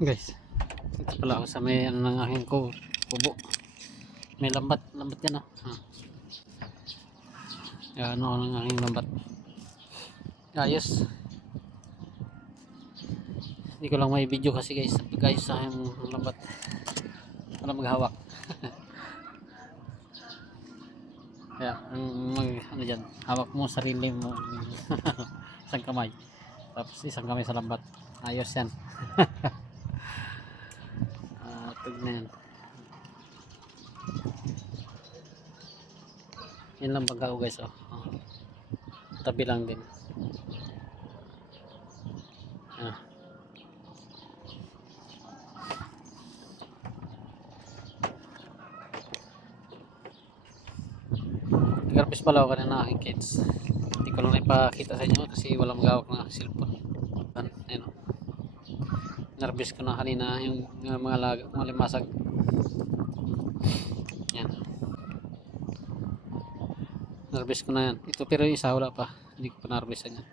Guys, ito pala ako sa may ano ng aking kubo. May lambat yan yan ano ng aking lambat. Ayos. Hindi ko lang may video kasi guys sa aking lambat para maghawak. Kaya ano dyan, hawak mo sarili mo isang kamay, tapos isang kamay sa lambat. Ayos yan. Tignan yan lang baga guys. Tabi lang din. Nag-harvest pala ako kanina aking kids. Hindi ko lang ipakita sa inyo kasi walang magawak ng aking cellphone. Ayun o. Nag-harvest ko na kanina yung mga limasag. Yan. Nag-harvest ko na yan. Ito pero yung isa wala pa. Hindi ko pa na-harvestan yan.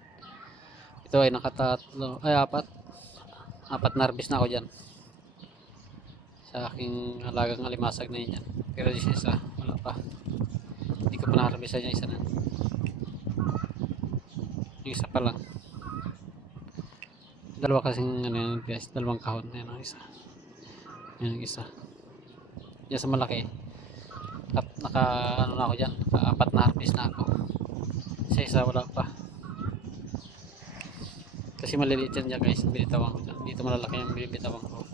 Ito ay nakatatlo. Ay apat na harvest na ako dyan. Sa aking alagang alimasag na yun yan. Pero yung isa wala pa. Hindi ko pa na-harvestan yung isa na. Yung isa pa lang. Dalawa kasing ano yan guys, dalawang kahon. Yan ang isa. Yan ang isa. Yan sa malaki. At naka ano na ako dyan, naka-apat na harvest na ako. Sa isa wala pa. Kasi maliliit yan dyan guys, binitawan ko dyan. Dito malalaki yung binibitawan ko.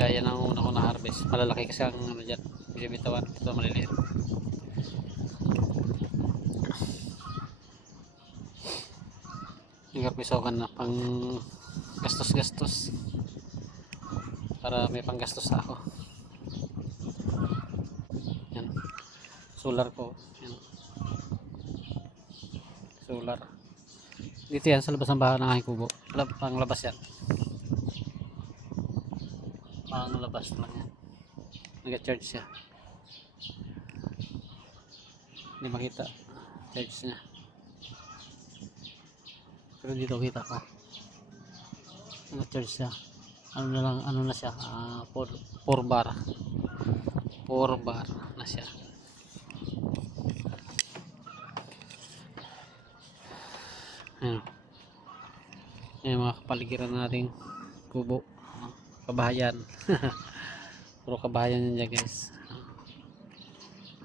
Kaya yan ang una ko na harvest. Malalaki kasi ang ano dyan, binibitawan. Ito maliliit. Nag-harvest ako na pang gastos para may panggastos na ako. Yan. Solar ko. Yan. Solar. Dito yan sa labas ng bahay ng aking kubo. Pang labas yan. Pang labas lang yan. Nag-charge siya. Hindi makita. Charge niya. Pero dito kita ko. Nag-charge siya. Ano na siya? 4 bar. 4 bar na siya. Ayan. Ayan mga kapaligiran nating kubo. Kabahayan. Puro kabahayan yan dyan guys.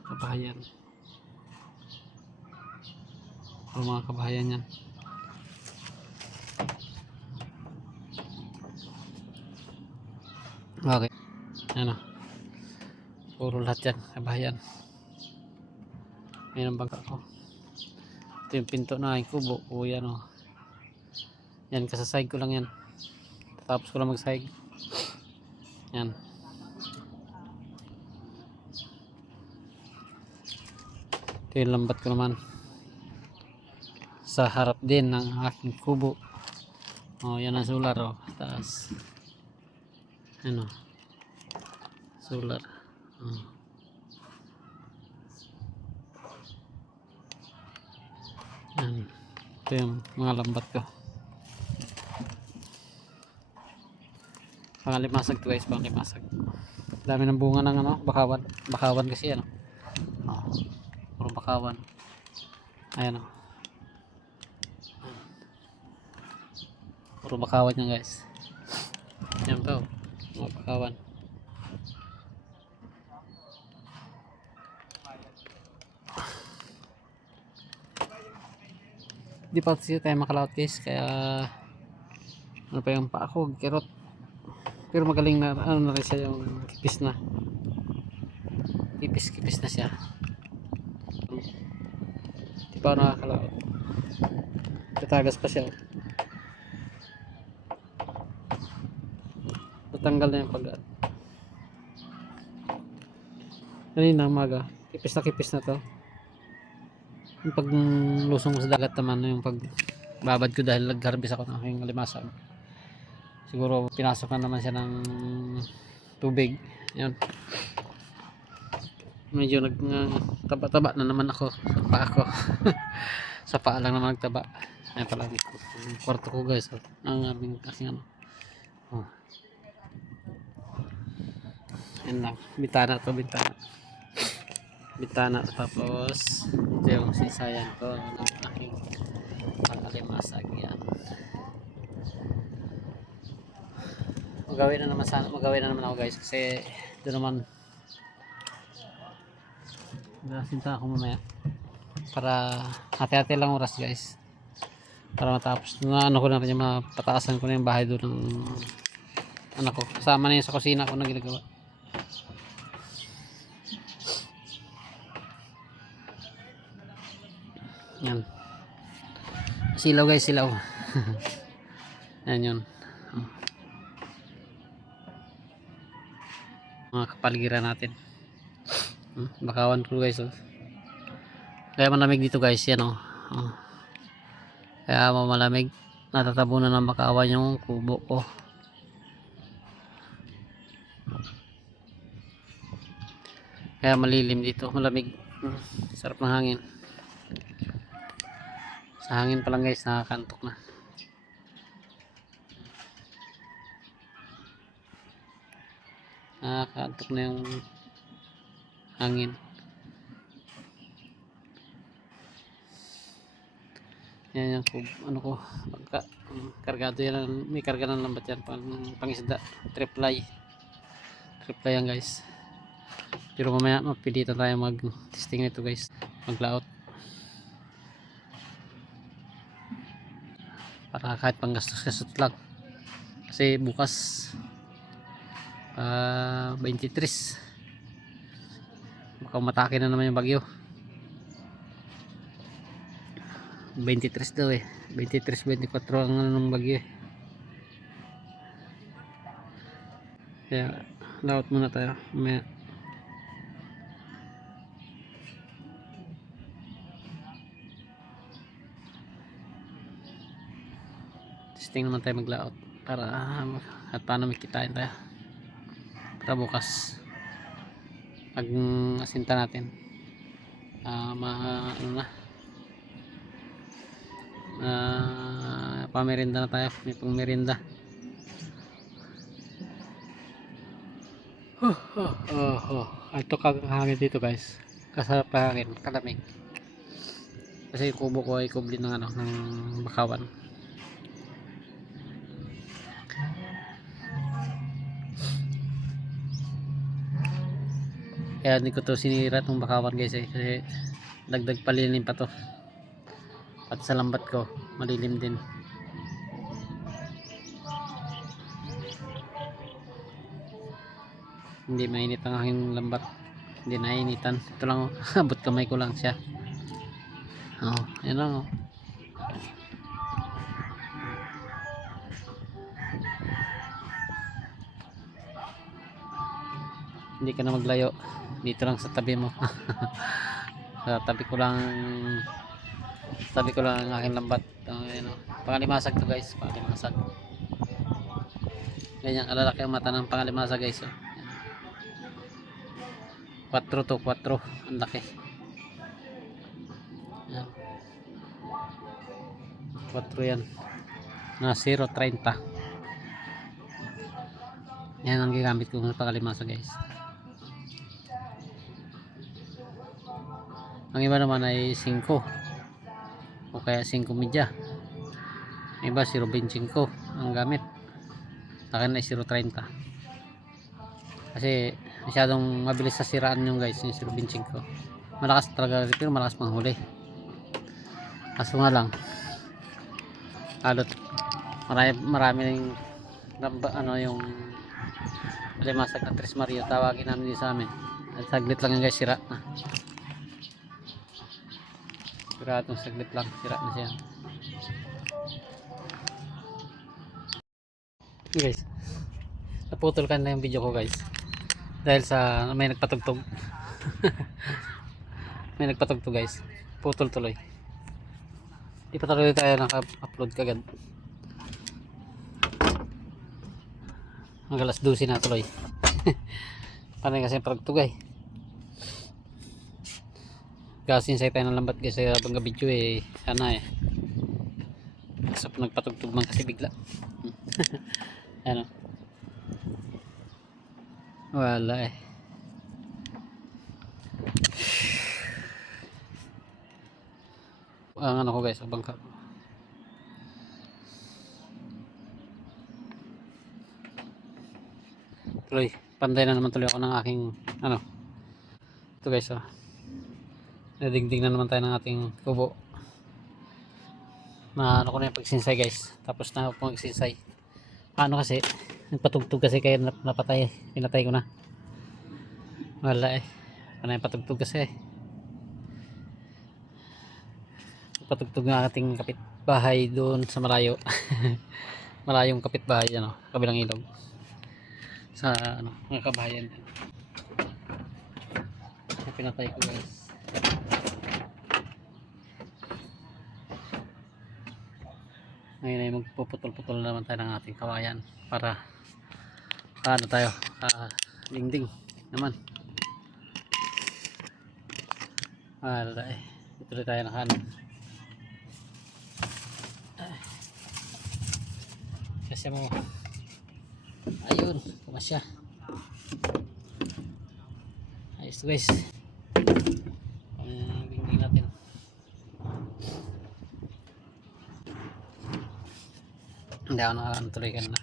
Kabahayan. Puro mga kabahayan yan. Okay. Ano? Puro lahat yan. Kabahayan. Ayan ang bangka ko. Ito yung pinto na aking kubo. O yan o. Yan, kasasahig ko lang yan. Tapos ko lang magsahig. Yan. Ito yung lambat ko naman. Sa harap din ng aking kubo. O, yan ang solar o. Taas. Ano? Solar. Yan. Ito yung mga lambat ko. Pangalimasag to guys, pangalimasag. Dami ng bunga ng ano, bakawan. Bakawan kasi ano. Puro bakawan. Ayan o. Puro bakawan yan guys. Yan pa o. Mga bakawan. Di pa kasi tayo makalawat guys, kaya ano pa yung paa ko, kirot. Pero magaling na, ano na rin siya, yung kipis na. Kipis na siya. Di pa nakakalawat. Tatagas pa siya. Natanggal na yung pag kanina umaga, kipis na to. Yung pag lusong sa dagat naman, yung pag babad ko dahil nag-harvest ako ng aking limasag, siguro pinasok na naman siya ng tubig. Yun, medyo taba-taba na naman ako sa paa ko. Sa paa lang naman nagtaba. Ayan pala yung kwarto ko guys. Ang aming aking ano. Yan lang. Bintana to, bintana. Bintana. Tapos, ito yung sisayan ko ng aking pangalimasag. Yan. Magawin na naman sana, magawin na naman ako guys kasi doon naman nasinta ako mamaya para hati-hati lang oras guys para matapos na ano ko na rin yung mapataasan ko na yung bahay doon ng anak ko kasama na yun sa kusina ko na ginagawa. Yan silaw guys, silaw. Yan yun mga kapaligiran natin. Bakawan ko guys oh. Kaya malamig dito guys yan oh. Kaya malamig, natatabunan ng bakawan yung kubo ko. Kaya malilim dito, malamig. Sarap ng hangin. Sa hangin pa lang guys nakakantok na. Nakakantok na yung hangin. Yan yung ano ko pagka kargado yan, may karga ng lambat yan pang isda, triply yan guys. Pero mamaya mapilitan tayo mag testing nito guys, maglaot para kahit panggastos lang kasi bukas 23 baka matake na naman yung bagyo. 23 daw 23-24 ang ano ng bagyo kaya laot muna tayo may testing naman tayo maglaot para at paano makitain tayo para bukas pag asinta natin ano na pamerinda na tayo, may pang merinda. Ito kagahangin dito guys, kasarap na hangin, kalamig kasi yung kubo ko ay kubli ng ano ng bakawan. Kaya hindi ko to sinira tong bakawan guys kasi dagdag palilim pa to at sa lambat ko malilim din. Hindi mainit ang aking lambat, hindi nainitan. Ito lang abot kamay ko lang siya. Yan lang hindi ka na maglayo, dito lang sa tabi mo. Sa tabi ko lang ang aking lambat. Pangalimasag to guys, pangalimasag. Ganyan kalalaki ang mata ng pangalimasag guys 4 to 4 ang laki. Yan. 4 yan na 0.30. Yan ang gigamit ko ng pangalimasag guys. Ang iba naman ay 5 o kaya 5 media. Ang iba 0.25 ang gamit. Sa akin ay 0.30 kasi masyadong mabilis sa siraan yung guys yung 0.25. Malakas talaga pero malakas pang huli. Kaso nga lang alot marami ano yung alimasag na Tres Mario tawagin namin din sa amin. At saglit lang yung guys sira na. Siguradong saglit lang sira na siya guys. Naputol ka na yung video ko guys dahil sa may nagpatugtog. May nagpatugtog guys, putol tuloy. Di pa tuloy tayo naka-upload kagad. Ang alas 12 na tuloy. Panay kasi pagtugtog Gasinsay tayo ng lambat guys sa habang video sana so nagpatugtog man kasi bigla. Ano Wala eh. Ang ano ko guys, ang bangka. Tuloy, panday na naman tuloy ako ng aking ano. Ito guys, oh. Nadingding na naman tayo ng ating kubo. Na ano ko na yung pagsinsay guys. Tapos na ako magsinsay. Ano kasi, nagpatugtog kasi kaya napatay. Pinatay ko na. Wala eh. Ano yung patugtog kasi eh. Patugtog ng ating kapitbahay doon sa malayo. Malayong kapitbahay ano, kabilang ilog. Sa ano, mga kabahayan. Pinatay ko guys. Ngayon ay magpuputol-putol naman tayo ng ating kawayan para ano tayo, dingding naman. Wala eh. Ituloy tayo ng ano. Kasi mo ayun, pumasya. Ayos guys. Dingding natin. Hindi ako nakakatuloy ka na.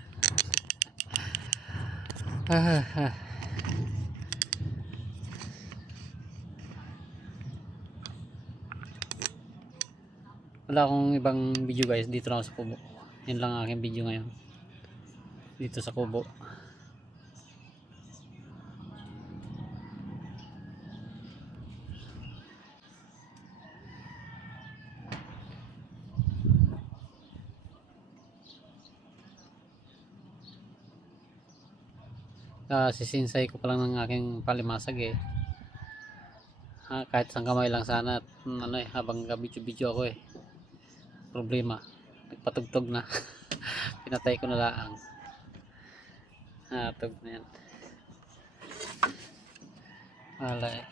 Wala akong ibang video guys, dito na ako sa kubo. Yan lang ang aking video ngayon. Dito sa kubo. Sisinsay ko pa lang ng aking palimasag eh. Kahit isang kamay lang sana at ano eh, habang video ako eh. Problema, nagpatugtog na. Pinatay ko na lang. Tug na yan. Wala eh.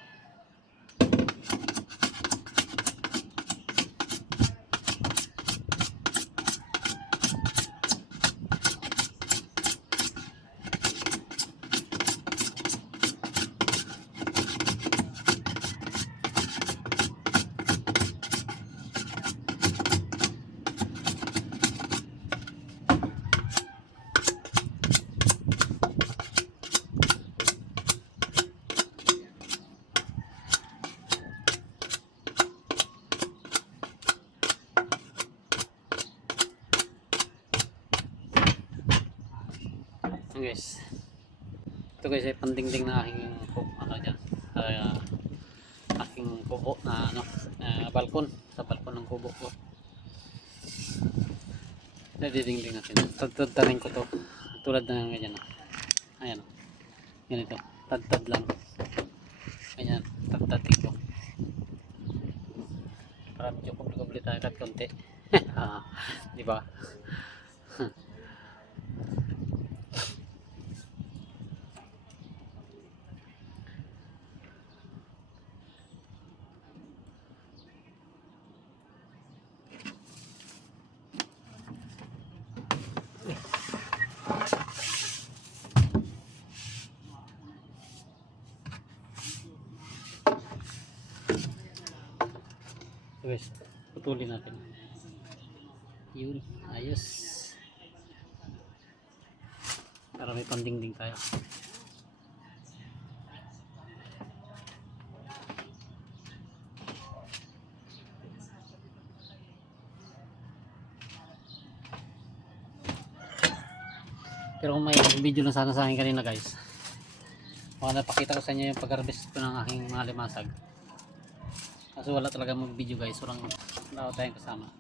Guys, ito guys ay pandingding na aking ano dyan, aking kubo na ano, balkon, sa balkon ng kubo ko. Nadidingding natin, tad-tad ko to tulad na ganyan. Ayan, ganito, tad-tad lang, ganyan, tad-tad ko para medyo kubli-kubli tayo kahit konti. Diba? Guys, putulin natin. Yun, ayos. Para may pandingding tayo. Pero kung may video lang sana sa akin kanina guys, baka napakita ko sa inyo yung pag-harvest ko ng aking mga limasag. Kaso wala talaga mag-video guys, wala tayong kasama.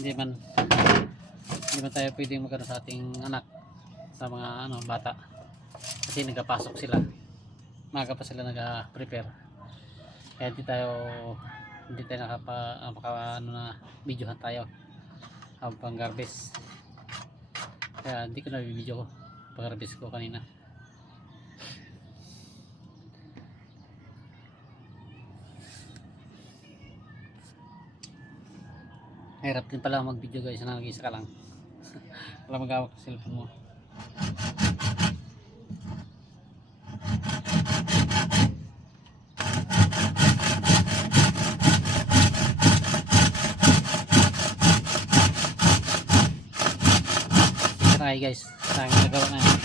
Hindi man tayo pwedeng magano sa ating anak, sa mga ano bata, kasi nagpapasok sila, maaga pa sila nag-prepare, kaya hindi tayo ano na videohan tayo habang harvest. Kaya hindi ko na video ko pag harvest ko kanina. Hirap din pala mag video guys na nag-isa ka lang. Wala mag-hawak sa cellphone mo. bahay guys. Sa aking nagawa na yan.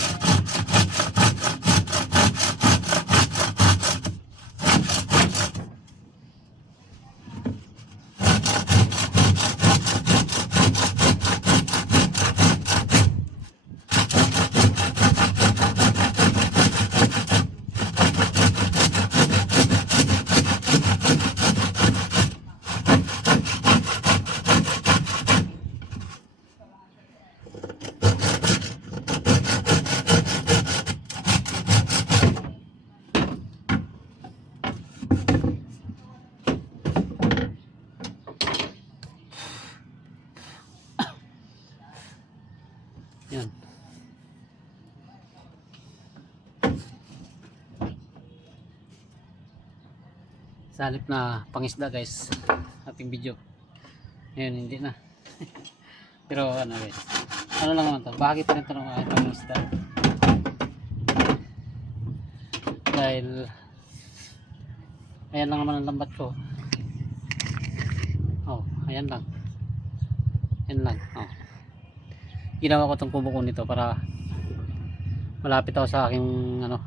Yan. Sa halip na pangisda guys, ating video. Ngayon hindi na. Pero ano guys, ano lang naman to, bahagi pa rin ito ng aking pangisda. Dahil ayan lang naman ang lambat ko. Oh, ayan lang. Ayan lang. Oh. Ginawa ko tong kubo ko nito para malapit ako sa aking ano,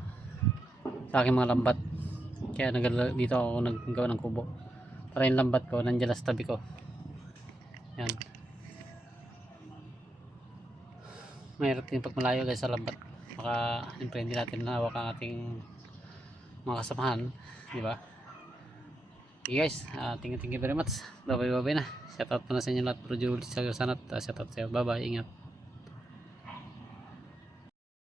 sa aking mga lambat. Kaya dito ako naggawa ng kubo para yung lambat ko nandiyan sa tabi ko. Yan, mahirap din pag malayo guys sa lambat, baka siyempre hindi natin nahawak ang ating mga kasamahan, di ba? Okay guys, thank you very much. Bye bye na. Shout out po na sa inyo lahat, bro Jules, sa sanat. Shout out sa iyo, bye bye, ingat.